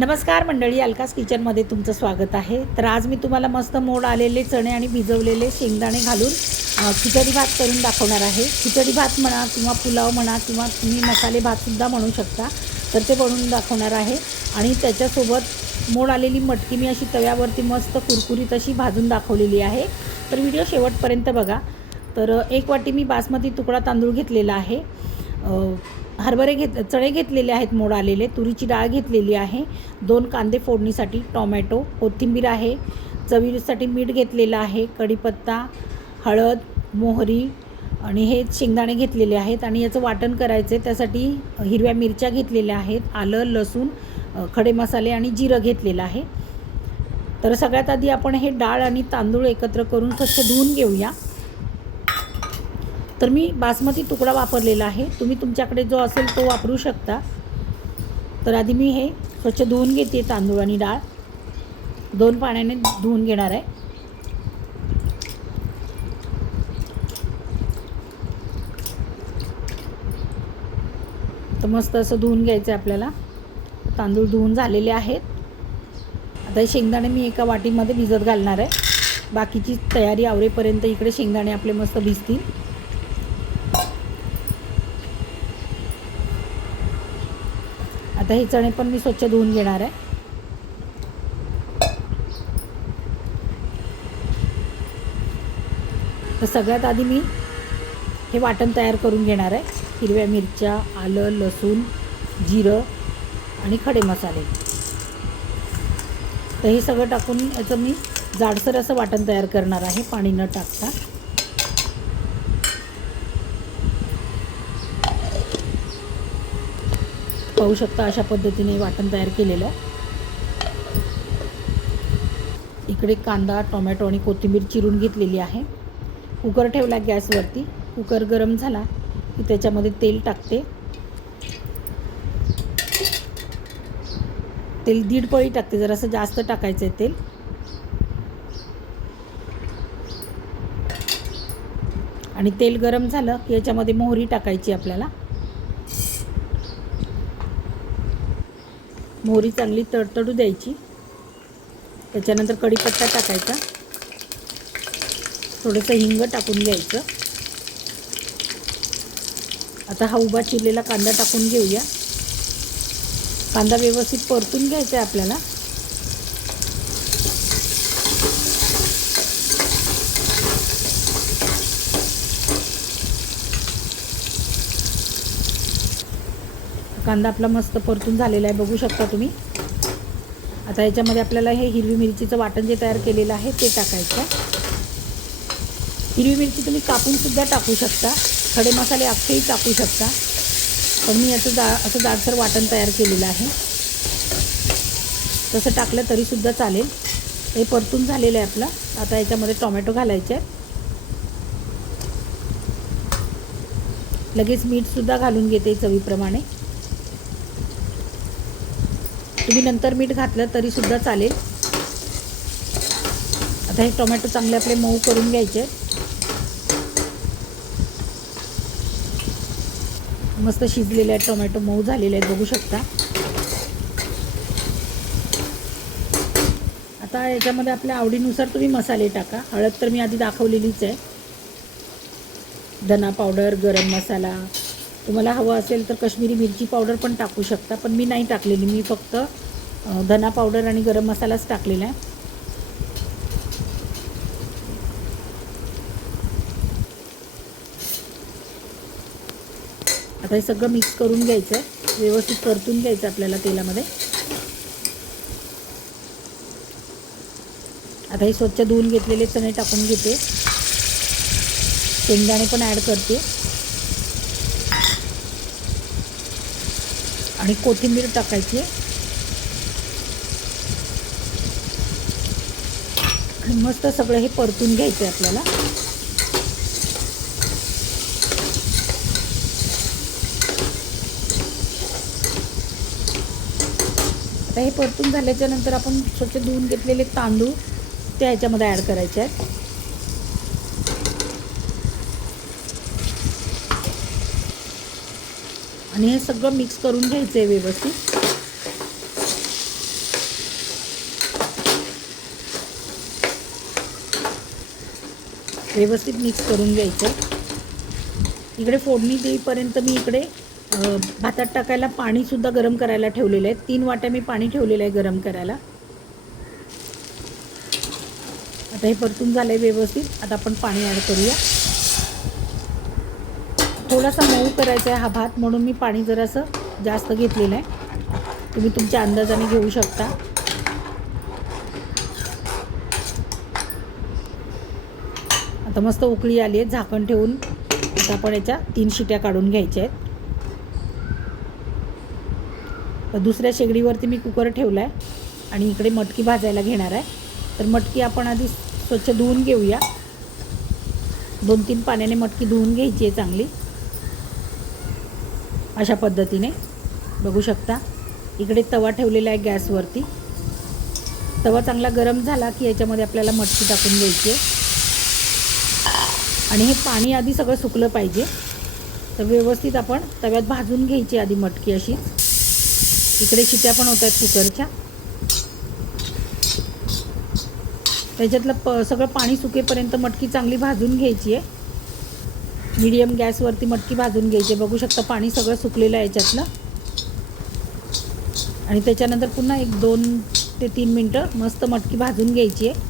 नमस्कार मंडळी अलकास किचनमध्ये तुमचं स्वागत आहे. तर आज मी तुम्हाला मस्त मोड आलेले चणे आणि भिजवलेले शेंगदाणे घालून खिचडी भात करून दाखवणार आहे. खिचडी भात म्हणा किंवा पुलाव म्हणा किंवा तुम्ही मसाले भातसुद्धा म्हणू शकता तर ते बनवून दाखवणार आहे. आणि त्याच्यासोबत मोड आलेली मटकी मी अशी तव्यावरती मस्त कुरकुरीत अशी भाजून दाखवलेली आहे. तर व्हिडिओ शेवटपर्यंत बघा. तर एक वाटी मी बासमती तुकडा तांदूळ घेतलेला आहे. हरभरे घेत चणे घेतलेले आहेत मोड आलेले. तुरीची डाळ घेतलेली आहे. दोन कांदे फोडणीसाठी टोमॅटो कोथिंबीर आहे. चवीसाठी मीठ घेतलेलं आहे कढीपत्ता हळद मोहरी आणि हे शेंगदाणे घेतलेले आहेत आणि याचं वाटण करायचं आहे त्यासाठी हिरव्या मिरच्या घेतलेल्या आहेत आलं लसूण खडे मसाले आणि जिरं घेतलेलं आहे. तर सगळ्यात आधी आपण हे डाळ आणि तांदूळ एकत्र करून स्वच्छ धुवून घेऊया. तर मी बासमती तुकडा वापरलेला आहे. तुम्ही तुमच्याकडे जो असेल तो वापरू शकता. तर आधी मी हे स्वच्छ धुवून घेते तांदूळ आणि डाळ. दोन पाण्याने धुवून घेणार आहे. तर मस्त असं धुवून घ्यायचं आहे आपल्याला. तांदूळ धुवून झालेले आहेत. आता शेंगदाणे मी एका वाटीमध्ये भिजत घालणार आहे. बाकीची तयारी आवरेपर्यंत इकडे शेंगदाणे आपले मस्त भिजतील. आता हे चणे पण मी स्वच्छ धुवून घेणार आहे. तर सगळ्यात आधी मी हे वाटण तयार करून घेणार आहे. हिरव्या मिरच्या आलं लसूण जिरं आणि खडे मसाले. तर हे सगळं टाकून याचं मी जाडसर असं वाटण तयार करणार आहे. पाणी न टाकता. पाहू शकता अशा पद्धतीने वाटण तयार केलेलं आहे. इकडे कांदा टोमॅटो आणि कोथिंबीर चिरून घेतलेली आहे. कुकर ठेवला गॅसवरती. कुकर गरम झाला की त्याच्यामध्ये तेल टाकते. तेल दीड पळी टाकते जरासं जास्त टाकायचं आहे तेल. आणि तेल गरम झालं की याच्यामध्ये मोहरी टाकायची आपल्याला. मोहरी चांगली तडतडू द्यायची. त्याच्यानंतर कढीपत्ता टाकायचा. थोडंसं हिंग टाकून घ्यायचं. आता हा उभा चिरलेला कांदा टाकून घेऊया. कांदा व्यवस्थित परतून घ्यायचा आहे आपल्याला. कांदा आपला मस्त परतून झालेला आहे बघू शकता तुम्ही. आता याच्यामध्ये आपल्याला हे हिरवी मिरचीचं वाटण जे तयार केलेलं आहे ते टाकायचं. हिरवी मिरची तुम्ही कापूनसुद्धा टाकू शकता. खडे मसाले अख्खेही टाकू शकता. पण मी याचं जा असं जाडसर वाटण तयार केलेलं आहे. तसं टाकलं तरीसुद्धा चालेल. हे परतून झालेलं आहे आपलं. आता याच्यामध्ये टोमॅटो घालायचे आहे लगेच मीठसुद्धा घालून घेते चवीप्रमाणे. तुम्ही नंतर मीठ घातलं तरीसुद्धा चालेल. आता हे टोमॅटो चांगले आपले मऊ करून घ्यायचे. मस्त शिजलेले आहेत टोमॅटो मऊ झालेले आहेत बघू शकता. आता याच्यामध्ये आपल्या आवडीनुसार तुम्ही मसाले टाका. हळद तर मी आधी दाखवलेलीच आहे. धना पावडर गरम मसाला. तुम्हाला हवं असेल तर कश्मीरी मिरची पावडर पण टाकू शकता पण मी नाही टाकलेली. मी फक्त धना पावडर आणि गरम मसालाच टाकलेला आहे. आता हे सगळं मिक्स करून घ्यायचं आहे व्यवस्थित परतून घ्यायचं आपल्याला तेलामध्ये. आता हे स्वच्छ धुवून घेतलेले चणे टाकून घेते. शेंगदाणे पण ॲड करते. आणि कोथिंबीर टाकायची. आणि मस्त सगळं हे परतून घ्यायचं आहे आपल्याला. आता हे परतून झाल्याच्यानंतर आपण स्वच्छ धुवून घेतलेले तांदूळ त्या ह्याच्यामध्ये ॲड करायचे आहेत. आणि हे सगळं मिक्स करून घ्यायचं आहे व्यवस्थित. व्यवस्थित मिक्स करून घ्यायचं इकडे फोडणी देईपर्यंत मी इकडे भातात टाकायला पाणीसुद्धा गरम करायला ठेवलेलं आहे. तीन वाट्या मी पाणी ठेवलेलं आहे गरम करायला. आता हे परतून झालं आहे व्यवस्थित. आता आपण पाणी ॲड करूया. थोडासा मऊ करायचा आहे हा भात म्हणून मी पाणी जरासं जास्त घेतलेलं आहे. तुम्ही तुमच्या अंदाजाने घेऊ शकता. आता मस्त उकळी आली आहे झाकण ठेवून आता आपण याच्या तीन शिट्या काढून घ्यायच्या आहेत. तर दुसऱ्या शेगडीवरती मी कुकर ठेवला आहे आणि इकडे मटकी भाजायला घेणार आहे. तर मटकी आपण आधी स्वच्छ धुवून घेऊया. दोन तीन पाण्याने मटकी धुवून घ्यायची आहे चांगली. अशा पद्धतीने. बघू शकता. इकडे तवा ठेवलेला आहे गॅसवरती. तवा चांगला गरम झाला की याच्यामध्ये आपल्याला मटकी टाकून द्यायची आहे. आणि हे पाणी आधी सगळं सुकलं पाहिजे. तर व्यवस्थित आपण तव्यात भाजून घ्यायची आधी मटकी अशी. इकडे शिट्या पण होत आहेत कुकरच्या. त्याच्यातलं प सगळं पाणी सुकेपर्यंत मटकी चांगली भाजून घ्यायची आहे. मीडियम गॅसवरती मटकी भाजून घ्यायची. आहे बघू शकता पाणी सगळं सुकलेलं आहे याच्यातलं. आणि त्याच्यानंतर पुन्हा एक दोन ते तीन मिनटं मस्त मटकी भाजून घ्यायची आहे.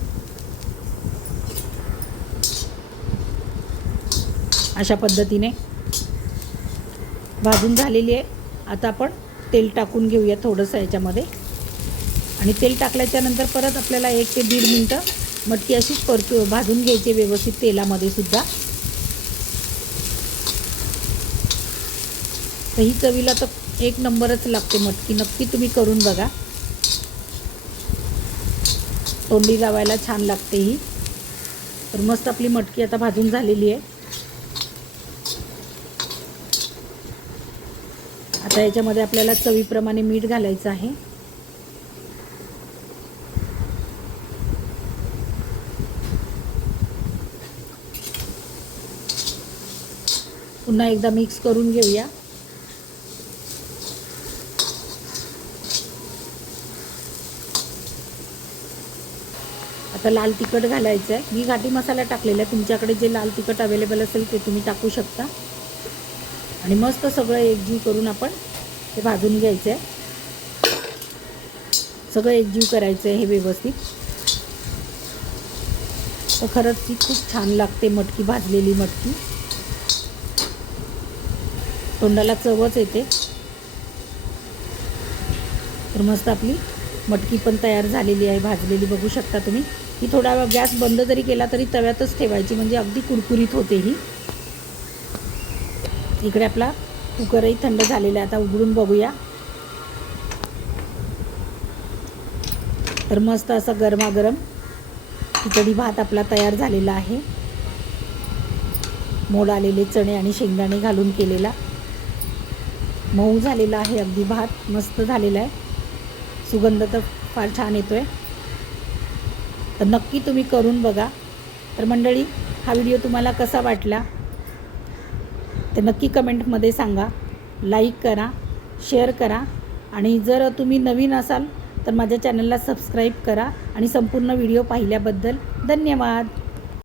अशा पद्धतीने भाजून झालेली आहे. आता आपण तेल टाकून घेऊया थोडंसं याच्यामध्ये. आणि तेल टाकल्याच्यानंतर परत आपल्याला एक ते दीड मिनटं मटकी अशीच परतू भाजून घ्यायची व्यवस्थित तेलामध्ये सुद्धा. तर ही चवीला तर एक नंबरच लागते मटकी. नक्की तुम्ही करून बघा. तोंडी लावायला छान लागते ही. तर मस्त आपली मटकी आता भाजून झालेली आहे. आता याच्यामध्ये आपल्याला चवीप्रमाणे मीठ घालायचं आहे. पुन्हा एकदा मिक्स करून घेऊया. आता लाल तिखट घालायचं आहे मी घाटी मसाला टाकलेला आहे. तुमच्याकडे जे लाल तिखट अवेलेबल असेल ते तुम्ही टाकू शकता. आणि मस्त सगळं एकजीव करून आपण ते भाजून घ्यायचं आहे सगळं एकजीव करायचं आहे हे व्यवस्थित. तर खरंच ती खूप छान लागते मटकी भाजलेली मटकी. तोंडाला चवच येते. तर मस्त आपली मटकी पण तयार झालेली आहे. भाजलेली बघू शकता तुम्ही. ही थोडा वेळ गॅस बंद जरी केला तरी तव्यातच ठेवायची म्हणजे अगदी कुरकुरीत होते ही. इकडे आपला कुकरही थंड झालेला आहे आता उघडून बघूया. तर मस्त असा गरमागरम खिचडी भात आपला तयार झालेला आहे. मोड आलेले चणे आणि शेंगदाणे घालून केलेला. मऊ झालेला आहे अगदी भात मस्त झालेला आहे. सुगंध तर फार छान येतो आहे तर नक्की तुम्ही करून बघा. तर मंडळी हा व्हिडिओ तुम्हाला कसा वाटला? ते नक्की कमेंटमध्ये सांगा. लाईक करा शेअर करा आणि जर तुम्ही नवीन असाल तर माझ्या चॅनलला सबस्क्राईब करा आणि संपूर्ण व्हिडिओ पाहिल्याबद्दल धन्यवाद.